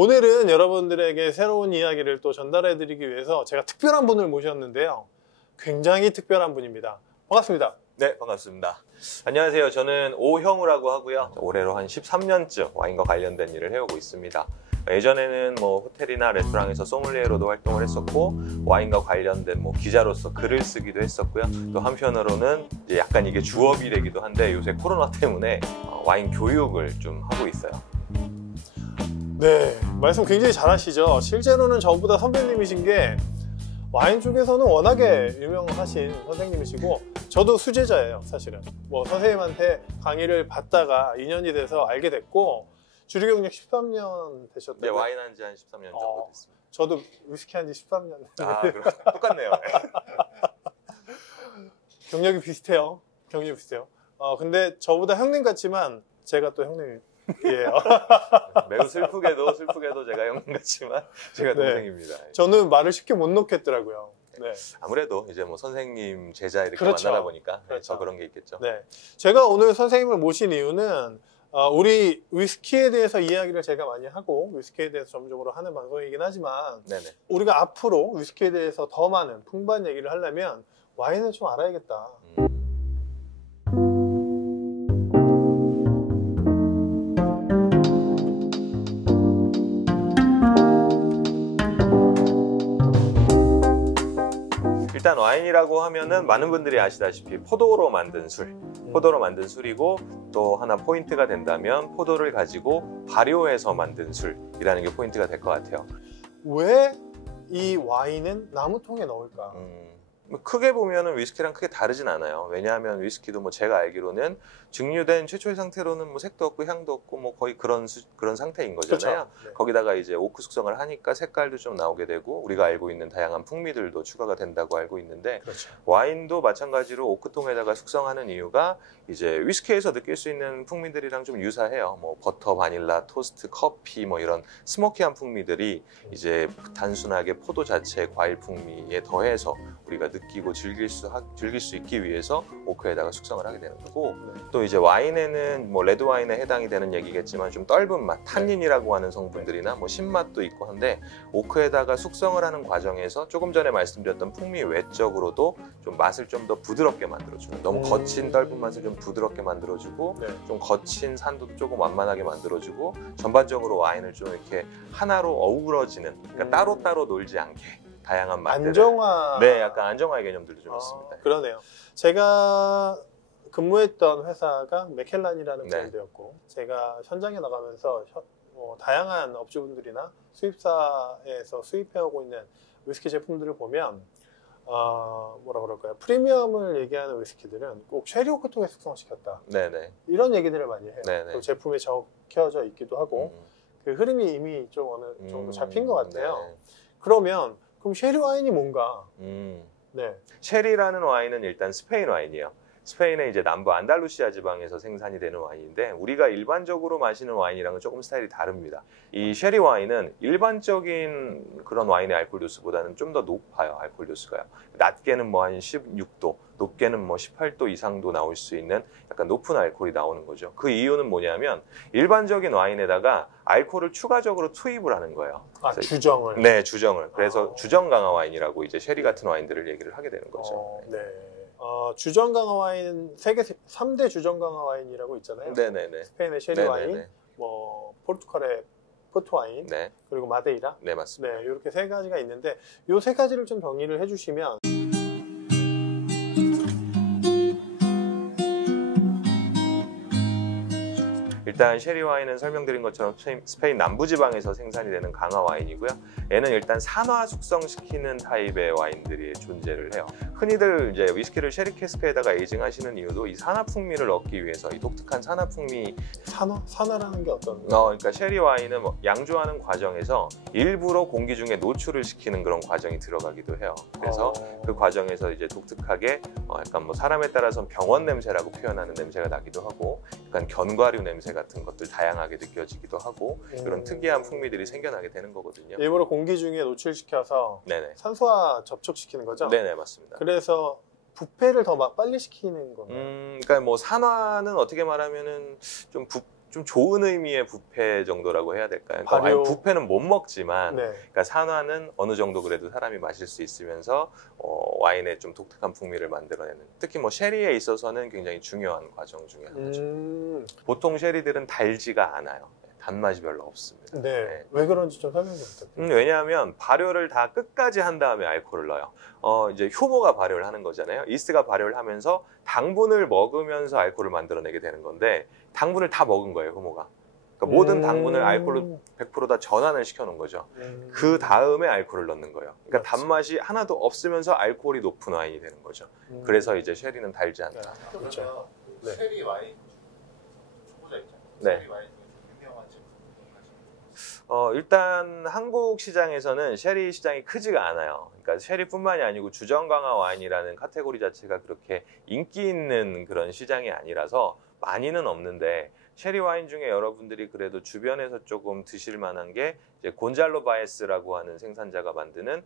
오늘은 여러분들에게 새로운 이야기를 또 전달해 드리기 위해서 제가 특별한 분을 모셨는데요. 굉장히 특별한 분입니다. 반갑습니다. 네, 반갑습니다. 안녕하세요. 저는 오형우라고 하고요. 올해로 한 13년쯤 와인과 관련된 일을 해오고 있습니다. 예전에는 뭐 호텔이나 레스토랑에서 소믈리에로도 활동을 했었고, 와인과 관련된 뭐 기자로서 글을 쓰기도 했었고요. 또 한편으로는 이제 약간 이게 주업이 되기도 한데, 요새 코로나 때문에 와인 교육을 좀 하고 있어요. 네, 말씀 굉장히 잘하시죠. 실제로는 저보다 선배님이신 게 와인 쪽에서는 워낙에 유명하신 선생님이시고, 저도 수제자예요, 사실은. 뭐 선생님한테 강의를 받다가 인연이 돼서 알게 됐고, 주류 경력 13년 되셨다고요? 네, 와인 한 지 한 13년 정도 됐습니다. 저도 위스키 한 지 13년. 아, 그렇구나. 똑같네요. 경력이 비슷해요. 경력이 비슷해요. 근데 저보다 형님 같지만 제가 또 형님이에요. 매우 슬프게도 제가 형님 같지만 제가 동생입니다. 저는 말을 쉽게 못 놓겠더라고요. 네. 아무래도 이제 뭐 선생님, 제자 이렇게 그렇죠. 만나다 보니까 그렇죠. 더 그런 게 있겠죠. 네. 제가 오늘 선생님을 모신 이유는 우리 위스키에 대해서 이야기를 제가 많이 하고 위스키에 대해서 점적으로 하는 방송이긴 하지만, 네네. 우리가 앞으로 위스키에 대해서 더 많은 풍부한 얘기를 하려면 와인을 좀 알아야겠다. 일단 와인이라고 하면은 많은 분들이 아시다시피 포도로 만든 술이고, 또 하나 포인트가 된다면 포도를 가지고 발효해서 만든 술이라는 게 포인트가 될 것 같아요. 왜 이 와인은 나무통에 넣을까? 크게 보면은 위스키랑 크게 다르진 않아요. 왜냐하면 위스키도 뭐 제가 알기로는 증류된 최초의 상태로는 뭐 색도 없고 향도 없고 뭐 거의 그런 상태인 거잖아요. 그렇죠. 네. 거기다가 이제 오크 숙성을 하니까 색깔도 좀 나오게 되고, 우리가 알고 있는 다양한 풍미들도 추가가 된다고 알고 있는데, 그렇죠. 와인도 마찬가지로 오크통에다가 숙성하는 이유가 이제 위스키에서 느낄 수 있는 풍미들이랑 좀 유사해요. 뭐 버터, 바닐라, 토스트, 커피 뭐 이런 스모키한 풍미들이 이제 단순하게 포도 자체의 과일 풍미에 더해서 우리가 느끼고 즐길 수 있기 위해서 오크에다가 숙성을 하게 되는 거고, 또 이제 와인에는 뭐 레드 와인에 해당이 되는 얘기겠지만 좀 떫은 맛, 탄닌이라고 하는 성분들이나 뭐 신맛도 있고 한데, 오크에다가 숙성을 하는 과정에서 조금 전에 말씀드렸던 풍미 외적으로도 좀 맛을 좀 더 부드럽게 만들어주는, 너무 거친 떫은 맛을 좀 부드럽게 만들어주고, 좀 거친 산도도 조금 완만하게 만들어주고, 전반적으로 와인을 좀 이렇게 하나로 어우러지는, 그러니까 따로따로 놀지 않게 다양한 맛들. 안정화. 네, 약간 안정화의 개념들도 좀 있습니다. 그러네요. 제가 근무했던 회사가 맥켈란이라는 브랜드였고, 제가 현장에 나가면서 다양한 업주분들이나 수입사에서 수입해오고 있는 위스키 제품들을 보면 뭐라 그럴까요? 프리미엄을 얘기하는 위스키들은 꼭 쉐리 오크통에 숙성시켰다. 네네. 이런 얘기들을 많이 해요. 네네. 또 제품에 적혀져 있기도 하고, 그 흐름이 이미 좀 어느 정도 잡힌 것 같아요. 그러면 그럼 쉐리 와인이 뭔가? 네. 쉐리라는 와인은 일단 스페인 와인이에요. 스페인의 이제 남부 안달루시아 지방에서 생산이 되는 와인인데, 우리가 일반적으로 마시는 와인이랑은 조금 스타일이 다릅니다. 이 쉐리 와인은 일반적인 그런 와인의 알코올 도수보다는 좀 더 높아요, 알코올 도수가요. 낮게는 뭐 한 16도, 높게는 뭐 18도 이상도 나올 수 있는 약간 높은 알코올이 나오는 거죠. 그 이유는 뭐냐면, 일반적인 와인에다가 알코올을 추가적으로 투입을 하는 거예요. 주정을? 네, 주정을. 그래서 주정 강화 와인이라고 이제 쉐리 같은 와인들을 얘기를 하게 되는 거죠. 네. 주정 강화 와인, 세계 3대 주정 강화 와인이라고 있잖아요. 네네네. 스페인의 쉐리 와인, 뭐 포르투갈의 포트 와인, 그리고 마데이라. 네, 맞습니다. 네, 이렇게 세 가지가 있는데, 이 세 가지를 좀 정리를 해주시면. 일단 쉐리 와인은 설명드린 것처럼 스페인 남부지방에서 생산이 되는 강화 와인이고요. 얘는 일단 산화 숙성시키는 타입의 와인들이 존재를 해요. 흔히들 이제 위스키를 쉐리 캐스크에다가 에이징 하시는 이유도 이 산화 풍미를 얻기 위해서, 이 독특한 산화 풍미. 산화라는 게 어떤? 그러니까 쉐리 와인은 뭐 양조하는 과정에서 일부러 공기 중에 노출을 시키는 그런 과정이 들어가기도 해요. 그래서 그 과정에서 이제 독특하게 약간 뭐 사람에 따라서는 병원 냄새라고 표현하는 냄새가 나기도 하고, 약간 견과류 냄새 같은 것들 다양하게 느껴지기도 하고, 이런 특이한 풍미들이 생겨나게 되는 거거든요. 일부러 공기 중에 노출시켜서 산소와 접촉시키는 거죠? 네네, 맞습니다. 그래서 부패를 더 빨리 시키는 건가요? 그러니까 뭐 산화는 어떻게 말하면은 좀 좀 좋은 의미의 뷔페 정도라고 해야 될까요? 그러니까 발효. 뷔페는 못 먹지만 네. 그러니까 산화는 어느 정도 그래도 사람이 마실 수 있으면서 와인의 좀 독특한 풍미를 만들어내는, 특히 뭐 쉐리에 있어서는 굉장히 중요한 과정 중에 하나죠. 보통 쉐리들은 달지가 않아요. 단맛이 별로 없습니다. 네. 네. 왜 그런지 좀 설명 좀 부탁드립니다. 왜냐하면 발효를 다 끝까지 한 다음에 알코올을 넣어요. 이제 효모가 발효를 하는 거잖아요. 이스트가 발효를 하면서 당분을 먹으면서 알코올을 만들어내게 되는 건데, 당분을 다 먹은 거예요, 효모가. 그러니까 모든 당분을 알코올로 100% 다 전환을 시켜놓은 거죠. 그 다음에 알코올을 넣는 거예요. 그러니까 그렇지. 단맛이 하나도 없으면서 알코올이 높은 와인이 되는 거죠. 그래서 이제 쉐리는 달지 않다. 그렇죠. 네. 쉐리 와인 초보자 입장. 네. 쉐리 와인 중에 유명한 제품. 일단 한국 시장에서는 쉐리 시장이 크지가 않아요. 그러니까 쉐리뿐만이 아니고 주정 강화 와인이라는 카테고리 자체가 그렇게 인기 있는 그런 시장이 아니라서 많이는 없는데, 쉐리 와인 중에 여러분들이 그래도 주변에서 조금 드실 만한 게 이제 곤잘로 바에스라고 하는 생산자가 만드는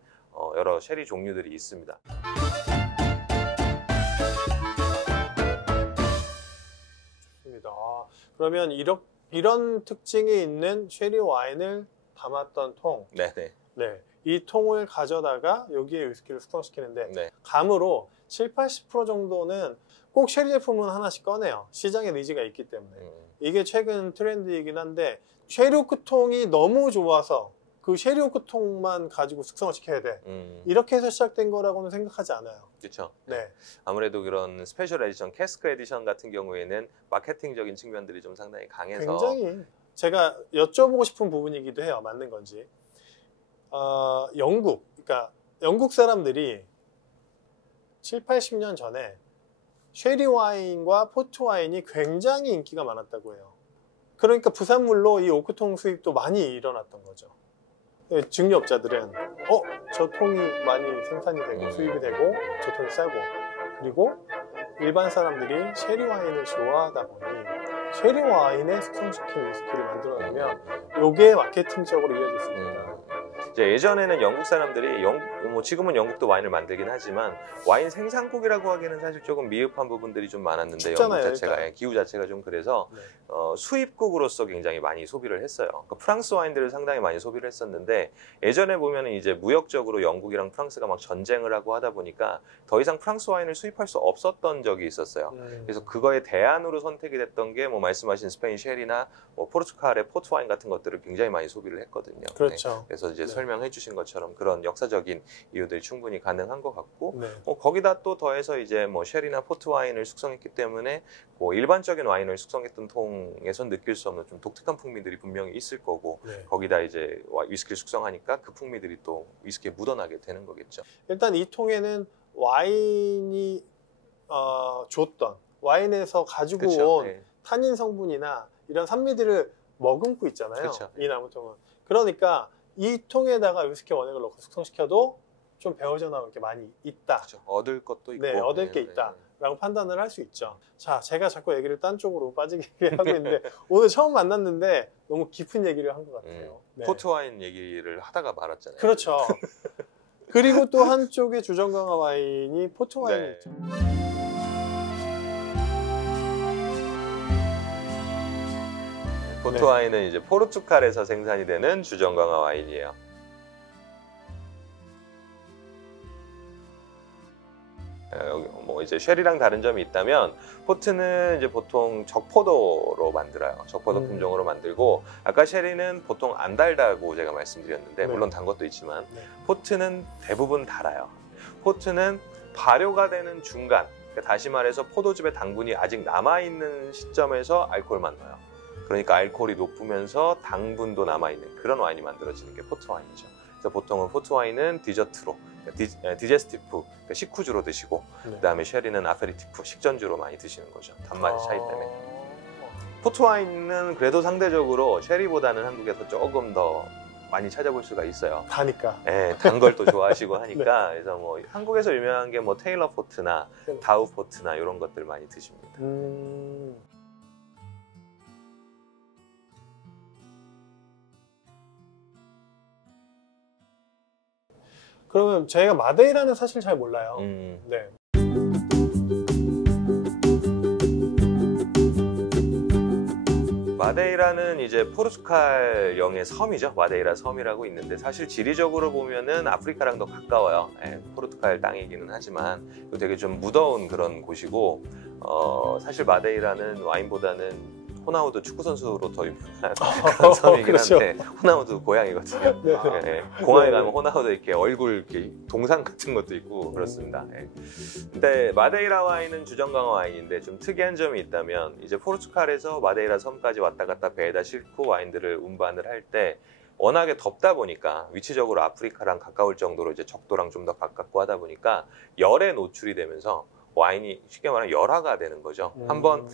여러 쉐리 종류들이 있습니다. 좋습니다. 그러면 이런 특징이 있는 쉐리 와인을 담았던 통, 네네. 네, 이 통을 가져다가 여기에 위스키를 숙성시키는데 네. 감으로 70~80% 정도는 꼭 쉐리 제품은 하나씩 꺼내요. 시장에 니즈가 있기 때문에. 이게 최근 트렌드이긴 한데, 쉐리 오크 통이 너무 좋아서 그 쉐리 오크 통만 가지고 숙성을 시켜야 돼. 이렇게 해서 시작된 거라고는 생각하지 않아요. 그렇죠. 네. 아무래도 그런 스페셜 에디션, 캐스크 에디션 같은 경우에는 마케팅적인 측면들이 좀 상당히 강해서 굉장히 제가 여쭤보고 싶은 부분이기도 해요. 맞는 건지. 그러니까 영국 사람들이 70~80년 전에 쉐리 와인과 포트 와인이 굉장히 인기가 많았다고 해요. 그러니까 부산물로 이 오크통 수입도 많이 일어났던 거죠. 증류업자들은 저 통이 많이 생산이 되고 수입이 되고 저 통이 싸고, 그리고 일반 사람들이 쉐리 와인을 좋아하다 보니 쉐리 와인에 숙성시킨 위스키를 만들어내면 이게 마케팅적으로 이어졌습니다. 이제 예전에는 영국 사람들이 지금은 영국도 와인을 만들긴 하지만 와인 생산국이라고 하기에는 사실 조금 미흡한 부분들이 좀 많았는데, 춥잖아요, 영국 자체가 일단. 기후 자체가 좀 그래서 네. 수입국으로서 굉장히 많이 소비를 했어요. 그러니까 프랑스 와인들을 상당히 많이 소비를 했었는데, 예전에 보면은 이제 무역적으로 영국이랑 프랑스가 막 전쟁을 하고 하다 보니까 더 이상 프랑스 와인을 수입할 수 없었던 적이 있었어요. 그래서 그거에 대안으로 선택이 됐던 게 말씀하신 스페인 쉐리나 포르투갈의 포트 와인 같은 것들을 굉장히 많이 소비를 했거든요. 그렇죠. 네. 그래서 이제 네. 설명해 주신 것처럼 그런 역사적인 이유들이 충분히 가능한 것 같고, 네. 거기다 또 더해서 이제 쉐리나 포트 와인을 숙성했기 때문에 일반적인 와인을 숙성했던 통에선 느낄 수 없는 좀 독특한 풍미들이 분명히 있을 거고, 네. 거기다 이제 위스키를 숙성하니까 그 풍미들이 또 위스키에 묻어나게 되는 거겠죠. 일단 이 통에는 와인이 줬던 와인에서 가지고 그쵸? 온 네. 탄닌 성분이나 이런 산미들을 머금고 있잖아요. 그쵸. 이 나무통은. 그러니까 이 통에다가 위스키 원액을 넣고 숙성시켜도 좀 배어져 나올 게 많이 있다. 그쵸. 얻을 것도 있고. 네, 얻을 게 있다. 라고 판단을 할 수 있죠. 자, 제가 자꾸 얘기를 딴 쪽으로 빠지게 하고 있는데 오늘 처음 만났는데 너무 깊은 얘기를 한 것 같아요. 네. 포트 와인 얘기를 하다가 말았잖아요. 그렇죠. 그리고 또 한쪽에 주정강화 와인이 포트 와인이 네. 있죠. 포트 네. 와인은 이제 포르투갈에서 생산이 되는 주정강화 와인이에요. 이제 쉐리랑 다른 점이 있다면, 포트는 이제 보통 적포도로 만들어요. 적포도 품종으로 만들고, 아까 쉐리는 보통 안 달다고 제가 말씀드렸는데, 네. 물론 단 것도 있지만, 네. 포트는 대부분 달아요. 포트는 발효가 되는 중간, 그러니까 다시 말해서 포도즙의 당분이 아직 남아있는 시점에서 알코올만 넣어요. 그러니까 알코올이 높으면서 당분도 남아있는 그런 와인이 만들어지는 게 포트 와인이죠. 그래서 보통은 포트 와인은 디저트로, 디제스티프, 그러니까 식후주로 드시고, 네. 그다음에 쉐리는 아페리티프, 식전주로 많이 드시는 거죠. 단맛의 차이 때문에. 포트 와인은 그래도 상대적으로 쉐리보다는 한국에서 조금 더 많이 찾아볼 수가 있어요. 다니까. 네, 단 걸 또 좋아하시고 하니까. 그래서 한국에서 유명한 게 테일러 포트나 다우 포트나 이런 것들 많이 드십니다. 그러면 저희가 마데이라는 사실 잘 몰라요. 네. 마데이라는 이제 포르투갈령의 섬이죠. 마데이라 섬이라고 있는데 사실 지리적으로 보면은 아프리카랑 더 가까워요. 포르투갈 땅이기는 하지만 되게 좀 무더운 그런 곳이고 사실 마데이라는 와인보다는 호나우두 축구 선수로 더 유명한 그런 섬이긴 그렇죠. 한데 호나우두 고향이거든요. 네. 공항에 가면 호나우두 이렇게 얼굴 이렇게 동상 같은 것도 있고 그렇습니다. 근데 마데이라 와인은 주정강화 와인인데 좀 특이한 점이 있다면 이제 포르투갈에서 마데이라 섬까지 왔다 갔다 배에다 싣고 와인들을 운반을 할 때 워낙에 덥다 보니까 위치적으로 아프리카랑 가까울 정도로 이제 적도랑 좀 더 가깝고 하다 보니까 열에 노출이 되면서 와인이 쉽게 말하면 열화가 되는 거죠. 한번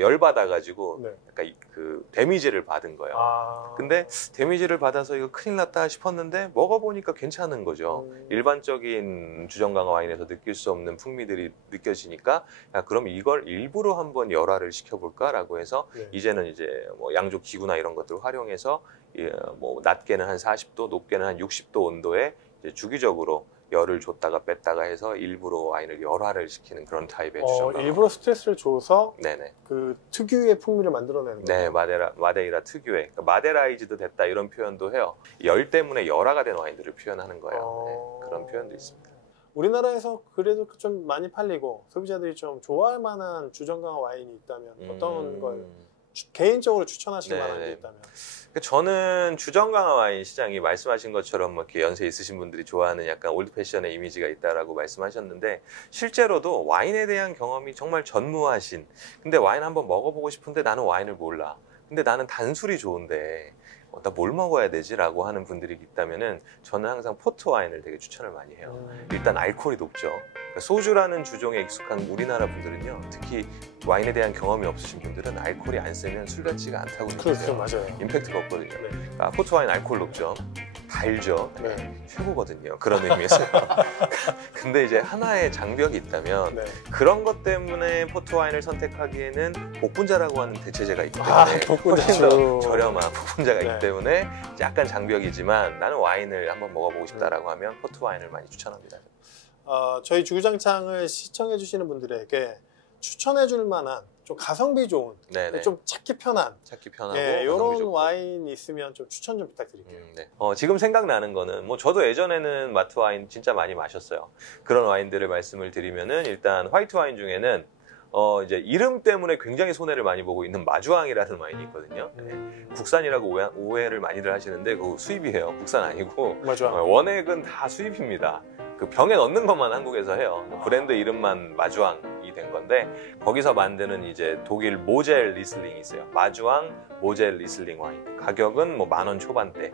열받아가지고 네. 약간 그 데미지를 받은 거예요. 근데 데미지를 받아서 이거 큰일 났다 싶었는데 먹어보니까 괜찮은 거죠. 일반적인 주정강화 와인에서 느낄 수 없는 풍미들이 느껴지니까 야, 그럼 이걸 일부러 한번 열화를 시켜볼까라고 해서 네. 이제는 이제 뭐 양조 기구나 이런 것들을 활용해서 뭐 낮게는 한 40도, 높게는 한 60도 온도에 이제 주기적으로 열을 줬다가 뺐다가 해서 일부러 와인을 열화를 시키는 그런 타입의 주정강화. 일부러 스트레스를 줘서 네네. 그 특유의 풍미를 만들어내는 거예요. 네, 마데이라 특유의 그러니까 마데라이즈드 됐다 이런 표현도 해요. 열 때문에 열화가 된 와인들을 표현하는 거예요. 네, 그런 표현도 있습니다. 우리나라에서 그래도 좀 많이 팔리고 소비자들이 좀 좋아할 만한 주정강화 와인이 있다면 어떤 걸 개인적으로 추천하실 만한 게 있다면? 저는 주정강화 와인 시장이 말씀하신 것처럼 뭐 이렇게 연세 있으신 분들이 좋아하는 약간 올드 패션의 이미지가 있다라고 말씀하셨는데 실제로도 와인에 대한 경험이 정말 전무하신 근데 와인 한번 먹어보고 싶은데 나는 와인을 몰라. 근데 나는 단술이 좋은데 나 뭘 먹어야 되지? 라고 하는 분들이 있다면은 저는 항상 포트 와인을 되게 추천을 많이 해요. 일단 알코올이 높죠. 그러니까 소주라는 주종에 익숙한 우리나라 분들은요, 특히 와인에 대한 경험이 없으신 분들은 알코올이 안 세면 술 같지가 않다고 그렇죠, 느끼세요. 맞아요. 임팩트가 없거든요. 네. 그러니까 포트 와인 알코올 높죠. 달죠. 네. 최고거든요. 그런 의미에서. 근데 이제 하나의 장벽이 있다면 네. 그런 것 때문에 포트 와인을 선택하기에는 복분자라고 하는 대체제가 있기 때문에 복분자. 훨씬 더 저렴한 복분자가 네. 있기 때문에 약간 장벽이지만 나는 와인을 한번 먹어보고 싶다라고 하면 포트 와인을 많이 추천합니다. 저희 주구장창을 시청해 주시는 분들에게 추천해 줄 만한 좀 가성비 좋은, 네네. 좀 찾기 편한 찾기 편하고 이런 가성비 좋고. 와인 있으면 좀 추천 좀 부탁드릴게요. 네. 지금 생각나는 거는 뭐 저도 예전에는 마트 와인 진짜 많이 마셨어요. 그런 와인들을 말씀을 드리면은 일단 화이트 와인 중에는 이제 이름 때문에 굉장히 손해를 많이 보고 있는 마주앙이라는 와인이 있거든요. 국산이라고 오해를 많이들 하시는데 그거 수입이에요. 국산 아니고 맞아. 원액은 다 수입입니다. 그 병에 넣는 것만 한국에서 해요. 브랜드 이름만 마주앙이 된 건데 거기서 만드는 이제 독일 모젤 리슬링이 있어요. 마주앙 모젤 리슬링 와인. 가격은 뭐 10,000원 초반대.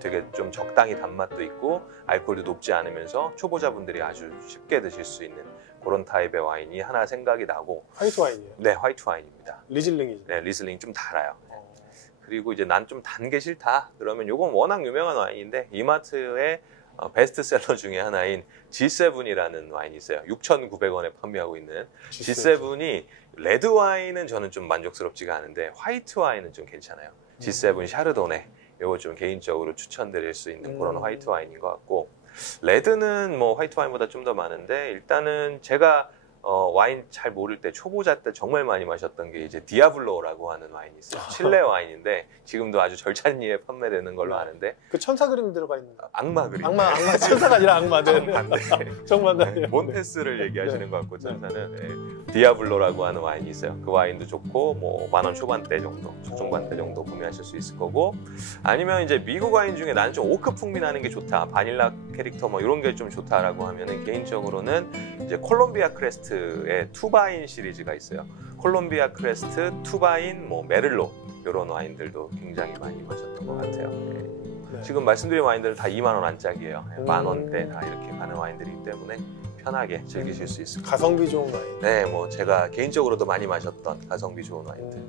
되게 좀 적당히 단맛도 있고 알코올도 높지 않으면서 초보자분들이 아주 쉽게 드실 수 있는 그런 타입의 와인이 하나 생각이 나고. 화이트 와인이에요? 네, 화이트 와인입니다. 리즐링이죠? 네, 리슬링 좀 달아요. 그리고 이제 난 좀 단 게 싫다. 그러면 요건 워낙 유명한 와인인데 이마트의 베스트셀러 중에 하나인 G7이라는 와인이 있어요. 6,900원에 판매하고 있는 G7이 레드 와인은 저는 좀 만족스럽지가 않은데 화이트 와인은 좀 괜찮아요. G7 샤르도네 이거 좀 개인적으로 추천드릴 수 있는 그런 화이트 와인인 것 같고 레드는 뭐 화이트 와인보다 좀 더 많은데 일단은 제가 와인 잘 모를 때 초보자 때 정말 많이 마셨던 게 이제 디아블로라고 하는 와인이 있어요. 칠레 와인인데 지금도 아주 절찬리에 판매되는 걸로 아는데 그 천사 그림이 들어가 있는 악마 그림. 악마 천사가 아니라 악마들. 정반대. 몬테스를 얘기하시는 것 같고 천사는 디아블로라고 하는 와인이 있어요. 그 와인도 좋고 뭐 10,000원 초반대 정도, 초중반대 정도 구매하실 수 있을 거고 아니면 이제 미국 와인 중에 나는 좀 오크 풍미 나는 게 좋다, 바닐라 캐릭터 뭐 이런 게 좀 좋다라고 하면은 개인적으로는 이제 콜롬비아 크레스트의 투바인 시리즈가 있어요. 콜롬비아 크레스트, 투바인, 뭐 메를로 이런 와인들도 굉장히 많이 마셨던 것 같아요. 네. 지금 말씀드린 와인들은 다 2만 원 안짝이에요. 10,000원대 다 이렇게 가는 와인들이기 때문에 편하게 즐기실 수 있을 거예요. 가성비 좋은 와인. 네, 뭐 제가 개인적으로도 많이 마셨던 가성비 좋은 와인들.